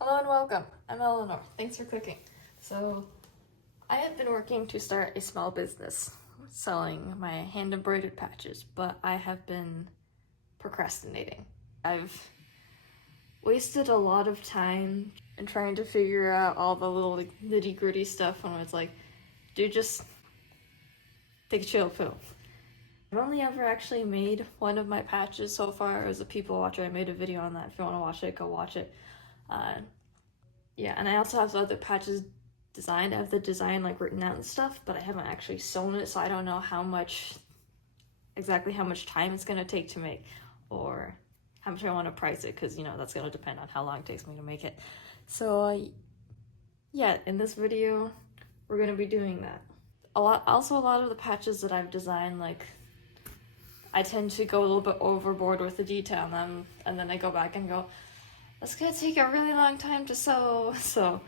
Hello and welcome. I'm Eleanor. Thanks for clicking. So, I have been working to start a small business selling my hand embroidered patches, but I have been procrastinating. I've wasted a lot of time in trying to figure out all the little nitty gritty stuff when it's like, dude, just take a chill pill. I've only ever actually made one of my patches so far. It was a people watcher. I made a video on that. If you want to watch it, go watch it. Yeah, and I also have other patches designed. I have the design like written out and stuff, but I haven't actually sewn it, so I don't know exactly how much time it's gonna take to make, or how much I want to price it, because that's gonna depend on how long it takes me to make it. So yeah, in this video, we're gonna be doing that. A lot of the patches that I've designed, like, I tend to go a little bit overboard with the detail in them, and then I go back and go, that's gonna take a really long time to sew. So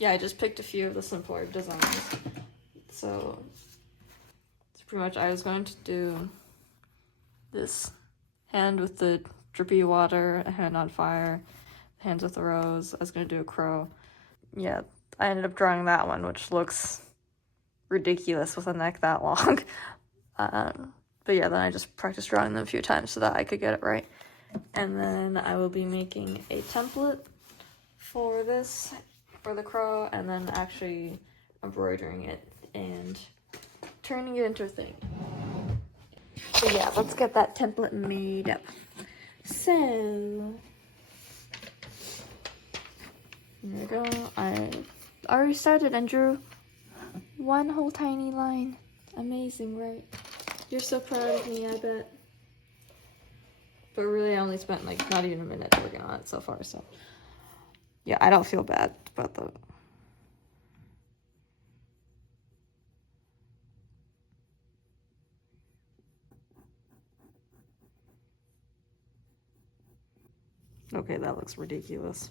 yeah, I just picked a few of the simpler designs. So pretty much I was going to do this hand with the drippy water, a hand on fire, hands with a rose. I was going to do a crow. Yeah, I ended up drawing that one, which looks ridiculous with a neck that long. But yeah, then I just practiced drawing them a few times so that I could get it right. And then I will be making a template for this, for the crow, and then actually embroidering it and turning it into a thing. So yeah, let's get that template made up. So, here we go. I already started and drew one whole tiny line. Amazing, right? You're so proud of me, I bet. But really, I only spent like not even a minute working on it so far, so yeah, I don't feel bad about that. Okay, that looks ridiculous.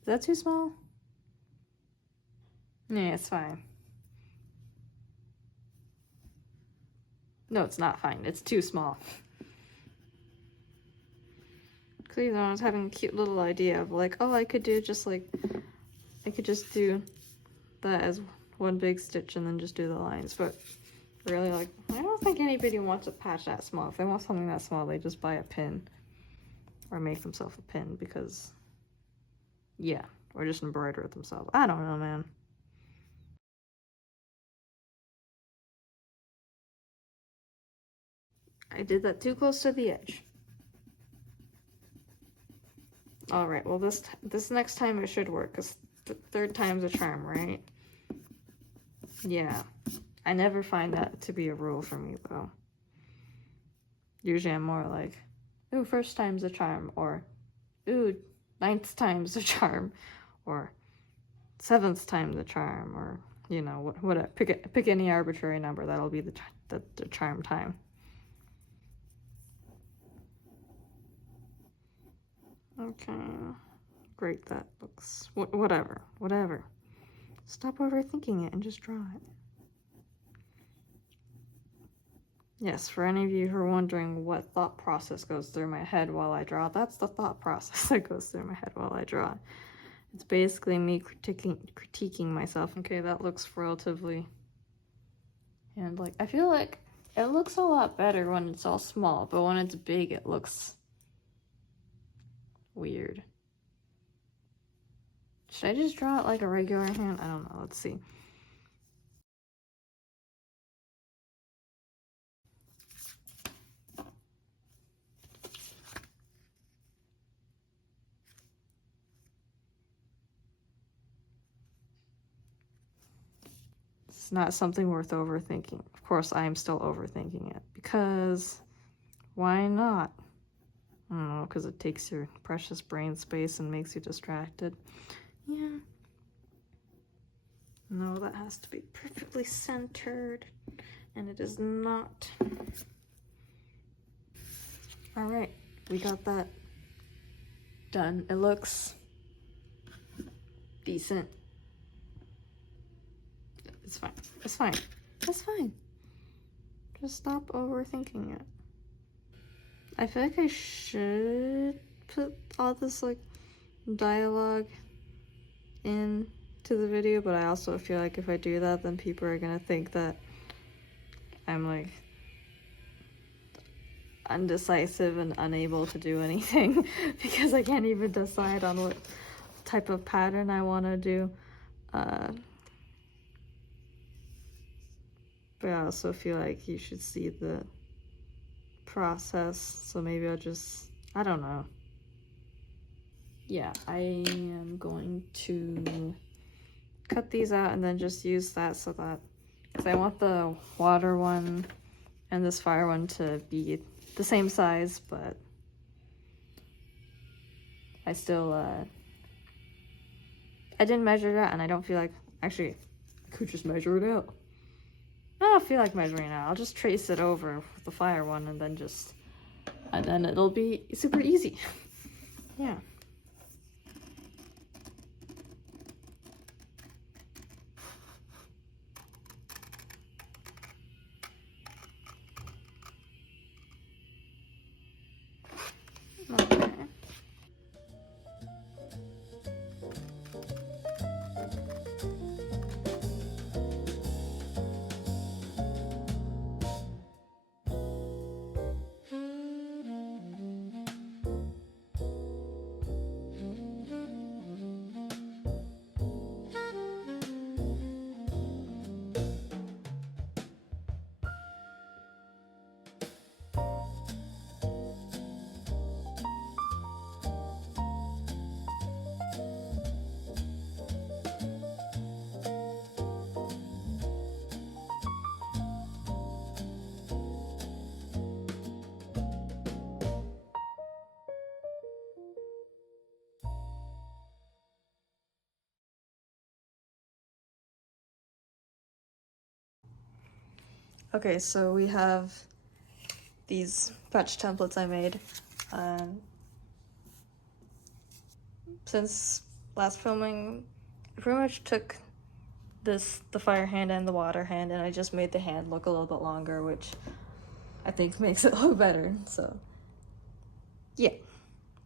Is that too small? Yeah, it's fine. No, it's not fine. It's too small. Clearly, I was having a cute little idea of like, oh, I could just do that as one big stitch and then just do the lines. But really, like, I don't think anybody wants a patch that small. If they want something that small, they just buy a pin or make themselves a pin, because yeah, or just embroider it themselves. I don't know, man. I did that too close to the edge. All right, well, this next time it should work, because third time's a charm, right? Yeah, I never find that to be a rule for me, though. Usually I'm more like, ooh, first time's a charm, or ooh, ninth time's a charm, or seventh time's a charm, or what pick any arbitrary number, that'll be the charm time. Okay, great, that looks whatever. Stop overthinking it and just draw it. Yes, for any of you who are wondering what thought process goes through my head while I draw, that's the thought process that goes through my head while I draw. It's basically me critiquing myself. Okay, that looks relatively... And like, I feel like it looks a lot better when it's all small, but when it's big, it looks weird. Should I just draw it like a regular hand? I don't know, let's see. It's not something worth overthinking. Of course, I am still overthinking it, because why not? I don't know, because it takes your precious brain space and makes you distracted. Yeah. No, that has to be perfectly centered, and it is not. All right, we got that done. It looks decent. It's fine. It's fine. It's fine. Just stop overthinking it. I feel like I should put all this like dialogue in to the video, but I also feel like if I do that, then people are gonna think that I'm like undecisive and unable to do anything because I can't even decide on what type of pattern I want to do. But I also feel like you should see the process, so maybe I'll just, I don't know. Yeah, I am going to cut these out and then just use that so that, because I want the water one and this fire one to be the same size, but I still, I didn't measure that, and I don't feel like, actually, I could just measure it out. I don't feel like measuring it out. I'll just trace it over with the fire one and then it'll be super easy. Yeah. Okay. Okay, so we have these patch templates I made. Since last filming, I pretty much took the fire hand and the water hand, and I just made the hand look a little bit longer, which I think makes it look better. So yeah,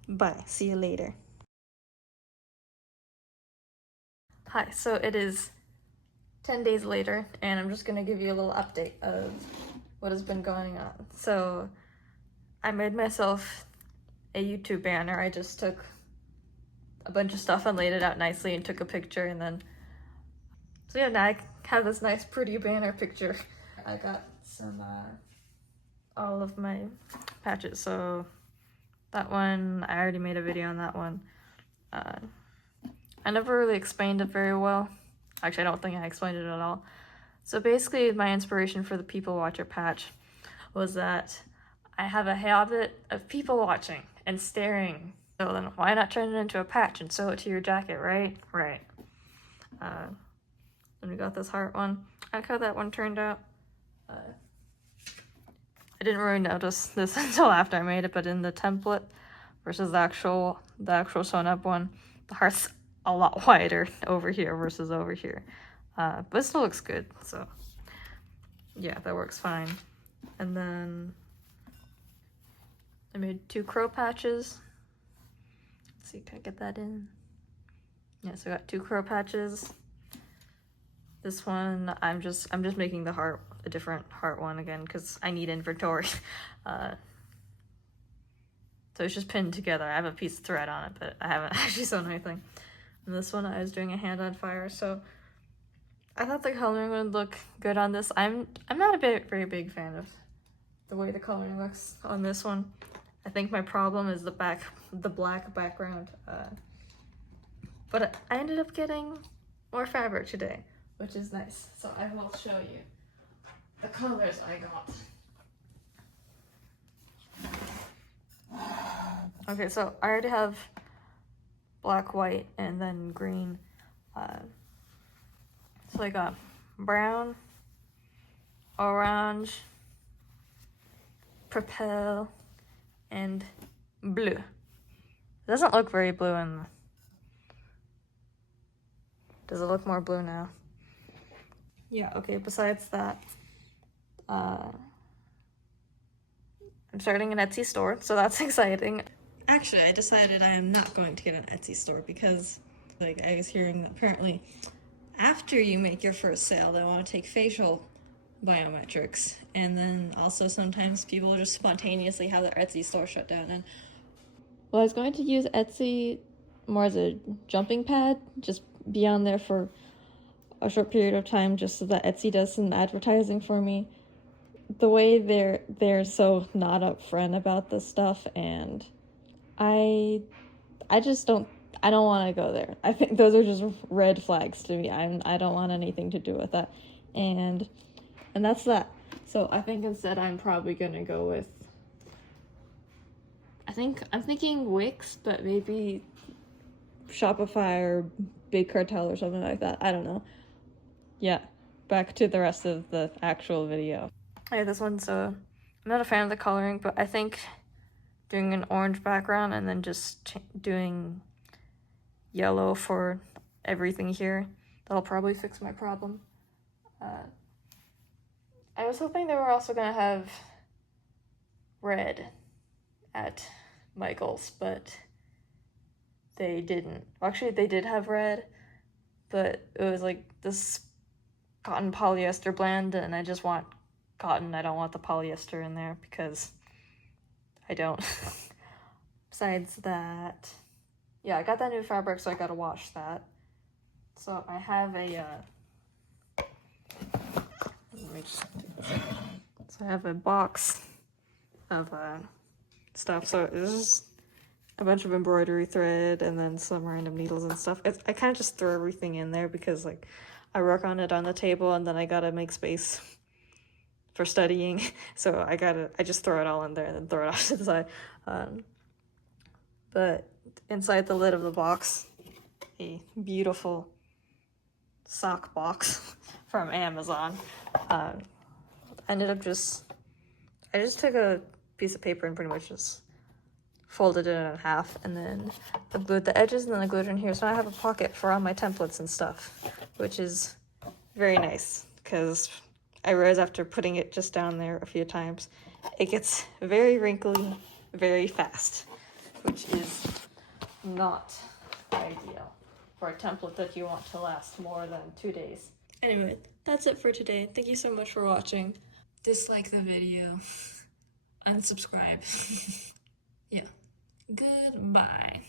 bye, see you later. Hi, so it is 10 days later, and I'm just gonna give you a little update of what has been going on. So I made myself a YouTube banner. I just took a bunch of stuff and laid it out nicely and took a picture, and then so yeah, now I have this nice pretty banner picture. I got some all of my patches. So that one, I already made a video on that one. I never really explained it very well. Actually, I don't think I explained it at all. So basically, my inspiration for the People Watcher patch was that I have a habit of people watching and staring. So then why not turn it into a patch and sew it to your jacket, right? Right. Then we got this heart one. I like how that one turned out. I didn't really notice this until after I made it, but in the template versus the actual sewn up one, the heart's a lot wider over here versus over here. But it still looks good, so yeah, that works fine. And then I made 2 crow patches. Let's see, can I get that in? Yeah, so I got 2 crow patches. This one, I'm just making the heart, a different heart one again, because I need inventory. So it's just pinned together. I have a piece of thread on it, but I haven't actually sewn anything. And this one, I was doing a hand on fire, so I thought the coloring would look good on this. I'm not a very big fan of the way the coloring looks on this one. I think my problem is the black background. But I ended up getting more fabric today, which is nice. So I will show you the colors I got. Okay, so I already have black, white, and then green. So I got brown, orange, purple, and blue. It doesn't look very blue in the... Does it look more blue now? Yeah, okay, besides that, I'm starting an Etsy store, so that's exciting. Actually, I decided I am not going to get an Etsy store because, like, I was hearing that apparently after you make your first sale, they want to take facial biometrics, and then also sometimes people just spontaneously have their Etsy store shut down. And well, I was going to use Etsy more as a jumping pad, just be on there for a short period of time just so that Etsy does some advertising for me. The way they're so not upfront about this stuff, and I don't want to go there. I think those are just red flags to me. I don't want anything to do with that. And that's that. So I think instead I'm probably gonna go with, I'm thinking Wix, but maybe Shopify or Big Cartel or something like that. I don't know. Yeah, back to the rest of the actual video. Yeah, this one's I'm not a fan of the coloring, but I think doing an orange background and then just doing yellow for everything here, that'll probably fix my problem. I was hoping they were also gonna have red at Michael's, but they didn't. Actually, they did have red, but it was like this cotton polyester blend, and I just want cotton. I don't want the polyester in there because I don't. Besides that, yeah, I got that new fabric, so I gotta wash that. So I have a, let me just do this. So I have a box of stuff. So this is a bunch of embroidery thread and then some random needles and stuff. I kind of just throw everything in there because, like, I work on it on the table and then I gotta make space for studying. So I just throw it all in there and then throw it off to the side. But inside the lid of the box, a beautiful sock box from Amazon. I just took a piece of paper and pretty much just folded it in half, and then I glued the edges, and then I glued it in here. So now I have a pocket for all my templates and stuff, which is very nice, because I realized after putting it just down there a few times, it gets very wrinkly very fast, which is not ideal for a template that you want to last more than 2 days. Anyway, that's it for today. Thank you so much for watching. Dislike the video. Unsubscribe. Yeah. Goodbye.